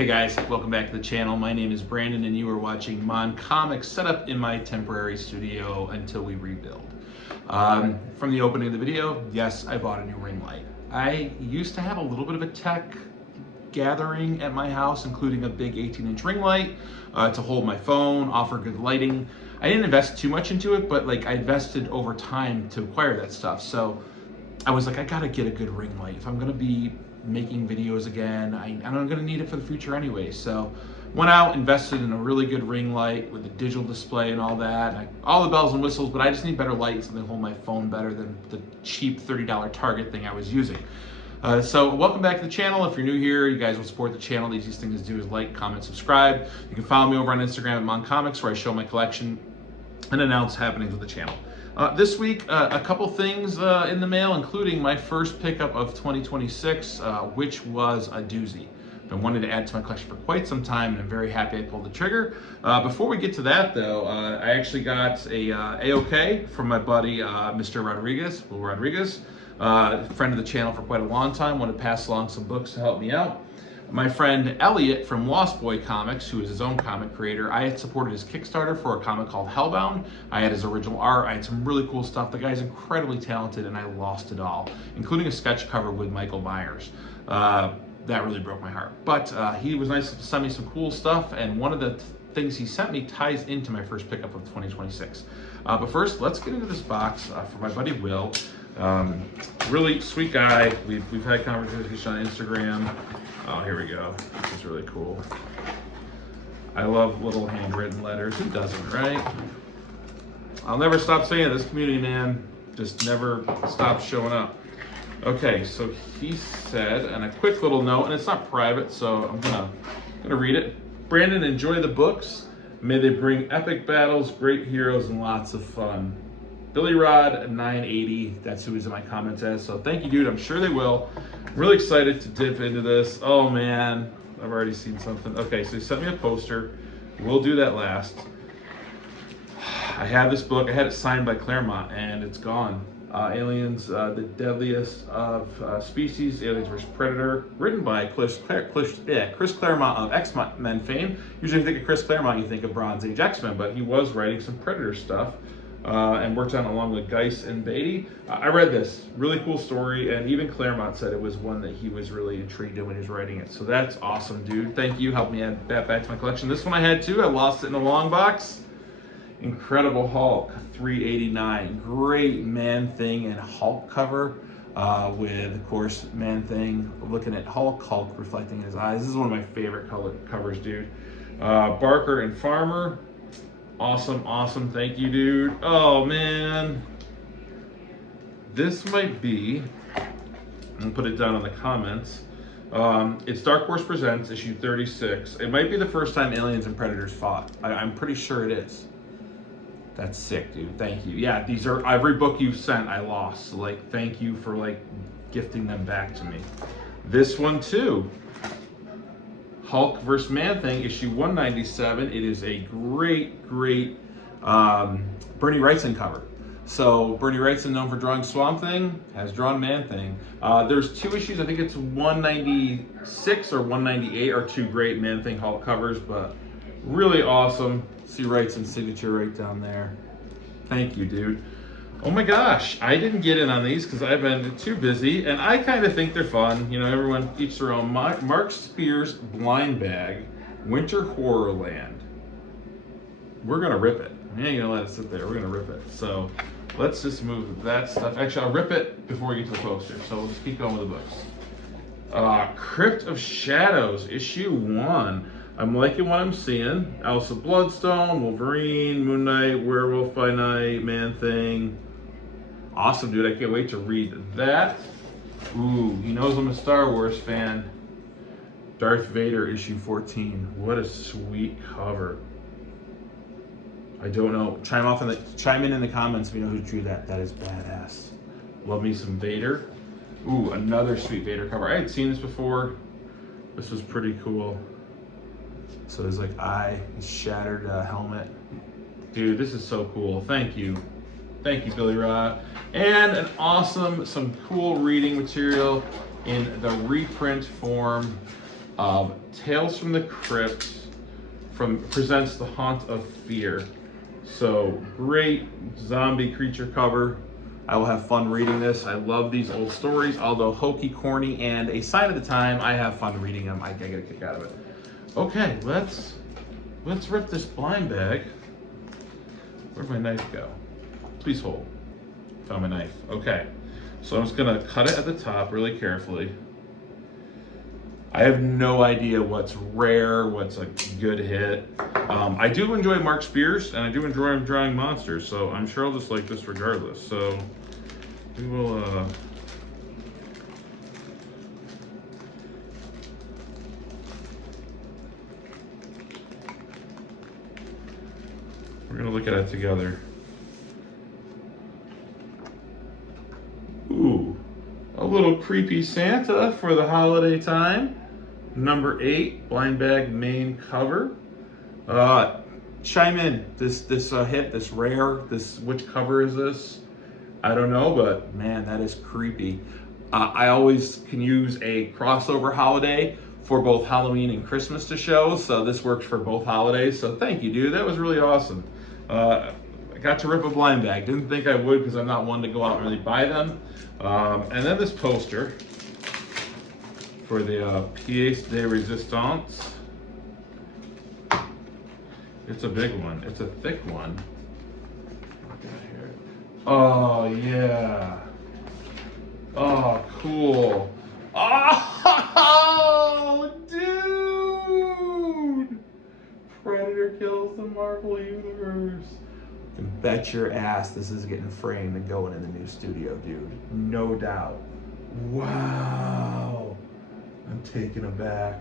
Hey guys, welcome back to the channel. My name is Brandon and you are watching M.O.N.Comics set up in my temporary studio until we rebuild. From the opening of the video, yes, I bought a new ring light. I used to have a little bit of a tech gathering at my house, including a big 18-inch ring light to hold my phone, offer good lighting. I didn't invest too much into it, but I invested over time to acquire that stuff. So I was like, I gotta get a good ring light. If I'm gonna be making videos again, I'm gonna need it for the future anyway. So went out, invested in a really good ring light with a digital display and all that, and all the bells and whistles, but I just need better lights and they hold my phone better than the cheap $30 Target thing I was using. So welcome back to the channel. If you're new here, you guys will support the channel. The easiest thing to do is like, comment, subscribe. You can follow me over on Instagram at M.O.N.Comics, where I show my collection and announce happenings with the channel. This week, a couple things in the mail, including my first pickup of 2026, which was a doozy. Been wanting to add to my collection for quite some time, and I'm very happy I pulled the trigger. Before we get to that, though, I actually got a A-OK from my buddy, Mr. Rodriguez, Will Rodriguez, friend of the channel for quite a long time. Wanted to pass along some books to help me out. My friend Elliot from Lost Boy Comics, who is his own comic creator, I had supported his Kickstarter for a comic called Hellbound. I had his original art. I had some really cool stuff. The guy's incredibly talented, and I lost it all, including a sketch cover with Michael Myers. That really broke my heart. But he was nice to send me some cool stuff, and one of the things he sent me ties into my first pickup of 2026. But first, let's get into this box for my buddy Will. Really sweet guy. We've had conversations on Instagram. Oh, here we go. This is really cool. I love little handwritten letters. Who doesn't, right? I'll never stop saying it. This community, man, just never stops showing up. Okay, so he said, and a quick little note, and it's not private, so I'm gonna read it. Brandon, enjoy the books. May they bring epic battles, great heroes, and lots of fun. Billy Rod 980, that's who he's in my comments as. So thank you, dude. I'm sure they will. I'm really excited to dip into this. Oh man, I've already seen something. Okay, so he sent me a poster. We'll do that last. I have this book. I had it signed by Claremont, and it's gone. Aliens, the Deadliest of Species, Aliens vs. Predator, written by Chris Claremont of X-Men fame. Usually if you think of Chris Claremont, you think of Bronze Age X-Men, but he was writing some Predator stuff. And worked on along with Geis and Beatty. I read this, really cool story, and even Claremont said it was one that he was really intrigued in when he was writing it. So that's awesome, dude. Thank you, helped me add that back to my collection. This one I had too, I lost it in a long box. Incredible Hulk 389, great Man-Thing and Hulk cover with, of course, Man-Thing looking at Hulk, Hulk reflecting in his eyes. This is one of my favorite covers, dude. Barker and Farmer. Awesome, awesome. Thank you, dude. Oh, man. This might be, I'm going to put it down in the comments. It's Dark Horse Presents, issue 36. It might be the first time Aliens and Predators fought. I'm pretty sure it is. That's sick, dude. Thank you. Yeah, these are, every book you've sent, I lost. So, thank you for, gifting them back to me. This one, too. Hulk vs. Man-Thing, issue 197. It is a great Bernie Wrightson cover. So Bernie Wrightson, known for drawing Swamp Thing, has drawn Man-Thing. There's two issues. I think it's 196 or 198 are two great Man-Thing Hulk covers, but really awesome. See Wrightson's signature right down there. Thank you, dude. Oh my gosh, I didn't get in on these because I've been too busy, and I kind of think they're fun. You know, everyone each their own. Mark Spears Blind Bag, Winter Horrorland. We're gonna rip it. We ain't gonna let it sit there. We're gonna rip it. So let's just move that stuff. Actually, I'll rip it before we get to the poster. So we'll just keep going with the books. Crypt of Shadows, issue 1. I'm liking what I'm seeing. Elsa Bloodstone, Wolverine, Moon Knight, Werewolf by Night, Man-Thing. Awesome, dude. I can't wait to read that. Ooh, he knows I'm a Star Wars fan. Darth Vader, issue 14. What a sweet cover. I don't know. Chime in the comments if you know who drew that. That is badass. Love me some Vader. Ooh, another sweet Vader cover. I had seen this before. This was pretty cool. So his his shattered helmet. Dude, this is so cool. Thank you. Thank you, Billy Rod. And some cool reading material in the reprint form Tales from the Crypt presents The Haunt of Fear. So great zombie creature cover. I will have fun reading this. I love these old stories, although hokey, corny, and a sign of the time. I have fun reading them. I get a kick out of it. Okay, let's rip this blind bag. Where'd my knife go? Please hold. Found my knife. Okay, so I'm just gonna cut it at the top really carefully. I have no idea what's rare, what's a good hit. I do enjoy Mark Spears, and I do enjoy him drawing monsters, so I'm sure I'll just like this regardless. So we will, we're gonna look at it together. Ooh, a little creepy Santa for the holiday time. Number 8, blind bag main cover. Chime in. This hit, this rare, which cover is this? I don't know, but man, that is creepy. I always can use a crossover holiday for both Halloween and Christmas to show, so this works for both holidays. So thank you, dude. That was really awesome. I got to rip a blind bag. Didn't think I would because I'm not one to go out and really buy them. And then this poster for the pièce de résistance. It's a big one. It's a thick one. Oh yeah. Oh, cool. Oh, dude! Predator kills the Marvel Universe. You can bet your ass this is getting framed and going in the new studio, dude. No doubt. Wow. I'm taken aback.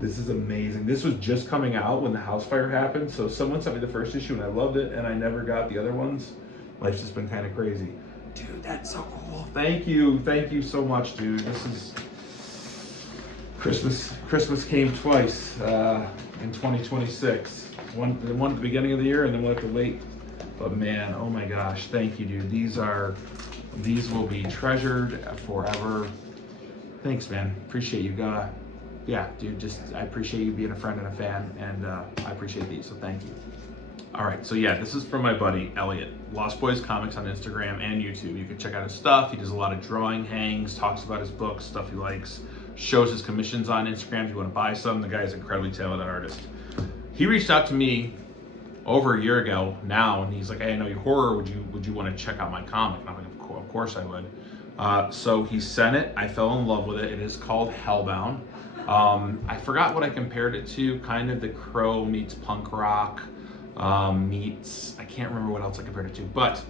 This is amazing. This was just coming out when the house fire happened, so someone sent me the first issue and I loved it, and I never got the other ones. Life's just been kind of crazy. Dude, that's so cool. Thank you so much, dude. This is Christmas came twice in 2026. One at the beginning of the year and then one at the late. But man, oh my gosh, thank you, dude. These will be treasured forever. Thanks, man. Appreciate you, God. Yeah, dude, I appreciate you being a friend and a fan, and I appreciate these, so thank you. All right, so yeah, this is from my buddy, Elliot. Lost Boys Comics on Instagram and YouTube. You can check out his stuff. He does a lot of drawing hangs, talks about his books, stuff he likes, shows his commissions on Instagram if you want to buy some. The guy's an incredibly talented artist. He reached out to me over a year ago now, and he's like, hey, I know you horror, would you want to check out my comic? And I'm like, of course I would. So he sent it. I fell in love with it. It is called Hellbound. I forgot what I compared it to, kind of The Crow meets punk rock, meets, I can't remember what else I compared it to, but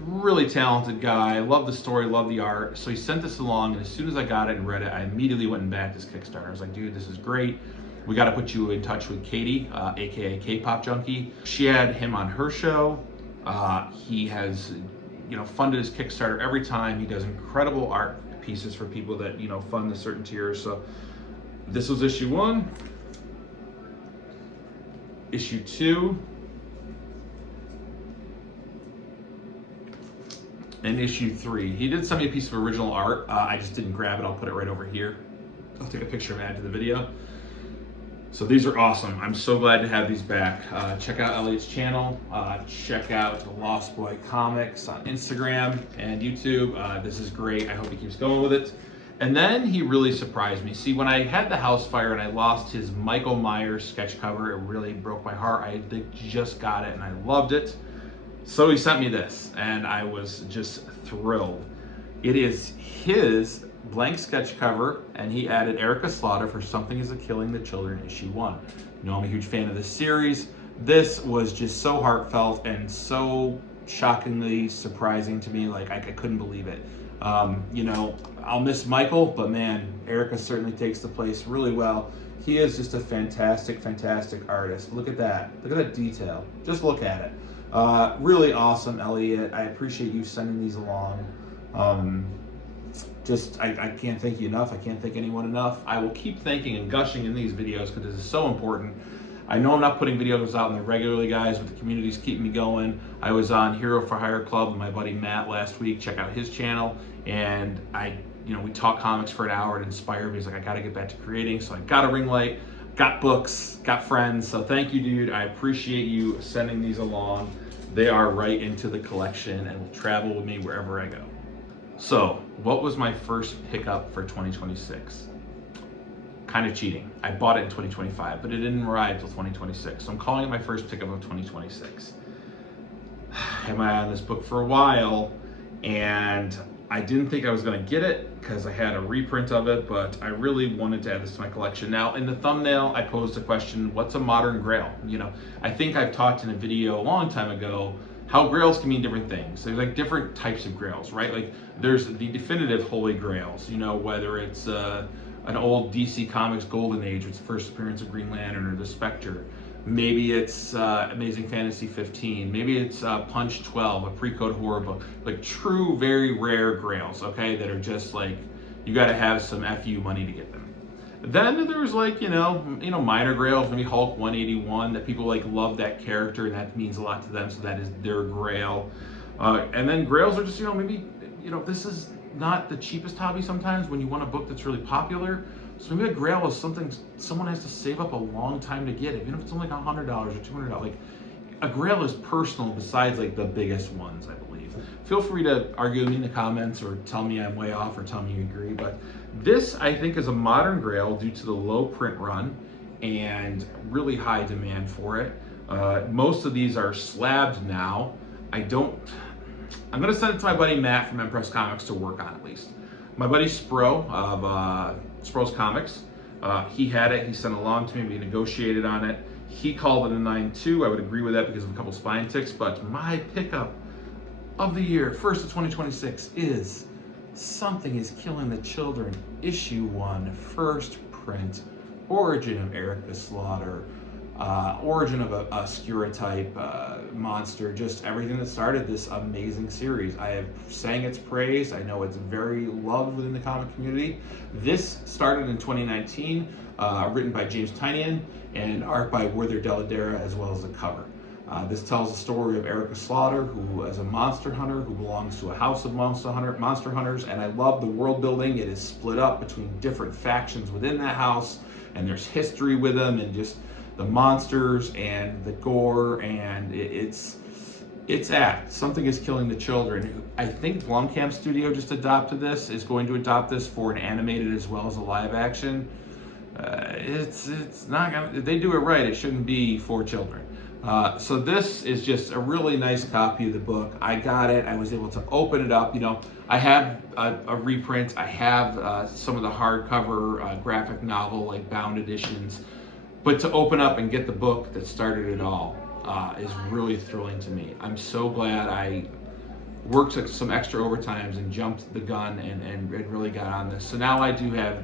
really talented guy. Love the story, love the art. So he sent this along, and as soon as I got it and read it, I immediately went and backed his Kickstarter. I was like, dude, this is great. We got to put you in touch with Katie, aka K-Pop Junkie. She had him on her show. He has, funded his Kickstarter every time. He does incredible art pieces for people that fund the certain tiers. So this was issue 1, issue 2, and issue 3. He did send me a piece of original art. I just didn't grab it. I'll put it right over here. I'll take a picture and add to the video. So these are awesome. I'm so glad to have these back. Check out Elliot's channel. Check out Lost Boy Comics on Instagram and YouTube. This is great. I hope he keeps going with it. And then he really surprised me. See, when I had the house fire and I lost his Michael Myers sketch cover, it really broke my heart. I just got it and I loved it. So he sent me this and I was just thrilled. It is his blank sketch cover, and he added Erica Slaughter for Something is Killing the Children, issue 1. I'm a huge fan of this series. This was just so heartfelt and so shockingly surprising to me. Like, I couldn't believe it. I'll miss Michael, but man, Erica certainly takes the place really well. He is just a fantastic artist. Look at that. Look at that detail. Just look at it. Really awesome, Elliot. I appreciate you sending these along. I can't thank you enough. I can't thank anyone enough. I will keep thanking and gushing in these videos because this is so important. I know I'm not putting videos out there regularly, guys, but the community's keeping me going. I was on Hero for Hire Club with my buddy Matt last week. Check out his channel. And I we talk comics for an hour. It inspired me. He's like, I got to get back to creating. So I got a ring light, got books, got friends. So thank you, dude. I appreciate you sending these along. They are right into the collection and will travel with me wherever I go. So what was my first pickup for 2026? Kind of cheating. I bought it in 2025, but it didn't arrive till 2026. So I'm calling it my first pickup of 2026. Had my eye on this book for a while, and I didn't think I was going to get it because I had a reprint of it, but I really wanted to add this to my collection. Now, in the thumbnail, I posed a question, what's a modern Grail? I think I've talked in a video a long time ago how Grails can mean different things. There's like different types of Grails, right? Like there's the definitive Holy Grails, whether it's an old DC Comics Golden Age, with the first appearance of Green Lantern or the Spectre. Maybe it's Amazing Fantasy 15. Maybe it's Punch 12, a pre-code horror book. Like true, very rare Grails, okay, that are just like, you got to have some FU money to get them. Then there's like, minor Grails, maybe Hulk 181, that people like love that character and that means a lot to them, so that is their Grail. And then Grails are just, maybe, this is not the cheapest hobby sometimes when you want a book that's really popular. So maybe a Grail is something someone has to save up a long time to get, even if it's only like $100 or $200. Like a Grail is personal besides like the biggest ones, I believe. Feel free to argue with me in the comments or tell me I'm way off or tell me you agree. But this, I think, is a modern Grail due to the low print run and really high demand for it. Most of these are slabbed now. I'm gonna send it to my buddy Matt from M.O.N.Comics to work on at least. My buddy Spro of Spro's Comics, he had it, he sent it along to me, we negotiated on it. He called it a 9.2, I would agree with that because of a couple spine ticks, but my pickup of the year, first of 2026, is Something is Killing the Children, issue 1, first print, origin of Erica Slaughter, origin of a Skura type monster, just everything that started this amazing series. I have sang its praise. I know it's very loved within the comic community. This started in 2019, written by James Tynion and art by Werther Dell'Edera, as well as the cover. This tells the story of Erica Slaughter, who is a monster hunter who belongs to a house of monster hunters, and I love the world building. It is split up between different factions within that house, and there's history with them, and just the monsters and the gore, and it's Something is Killing the Children. I think Blumkamp Studio just is going to adopt this for an animated as well as a live action. It's not gonna, if they do it right, it shouldn't be for children. So this is just a really nice copy of the book. I got it, I was able to open it up. I have a reprint, I have some of the hardcover graphic novel, like bound editions. But to open up and get the book that started it all is really thrilling to me. I'm so glad I worked some extra overtimes and jumped the gun and really got on this. So now I do have,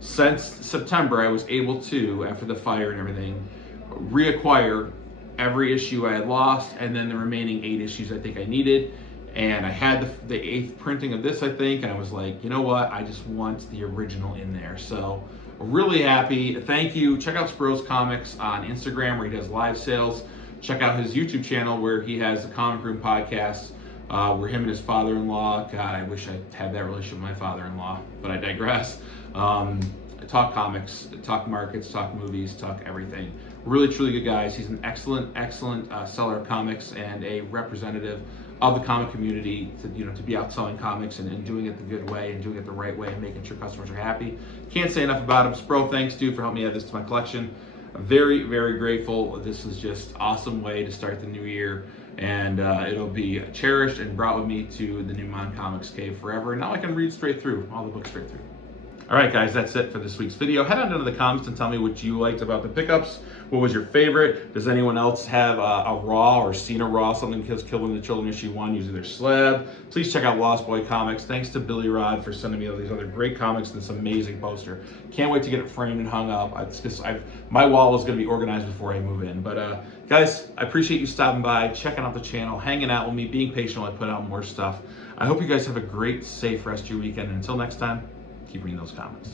since September, I was able to, after the fire and everything, reacquire every issue I had lost, and then the remaining 8 issues I think I needed. And I had the 8th printing of this, I think, and I was like, you know what? I just want the original in there. So really happy. Thank you. Check out Spro's Comics on Instagram, where he does live sales. Check out his YouTube channel, where he has the Comic Room podcast, where him and his father-in-law, God, I wish I had that relationship with my father-in-law, but I digress. Talk comics, talk markets, talk movies, talk everything. Really, truly good guys. He's an excellent seller of comics and a representative of the comic community to be out selling comics and doing it the good way and doing it the right way and making sure customers are happy. Can't say enough about him. Spro, thanks, dude, for helping me add this to my collection. I'm very, very grateful. This is just awesome way to start the new year, and it'll be cherished and brought with me to the new M.O.N.Comics cave forever. And now I can read straight through, all the books straight through. All right, guys, that's it for this week's video. Head on down to the comments and tell me what you liked about the pickups. What was your favorite? Does anyone else have a raw or seen a raw Something is Killing the Children issue 1 using their slab? Please check out Lost Boy Comics. Thanks to Billy Rod for sending me all these other great comics and this amazing poster. Can't wait to get it framed and hung up. My wall is going to be organized before I move in. But guys, I appreciate you stopping by, checking out the channel, hanging out with me, being patient while I put out more stuff. I hope you guys have a great, safe rest of your weekend. And until next time, keep reading those comics.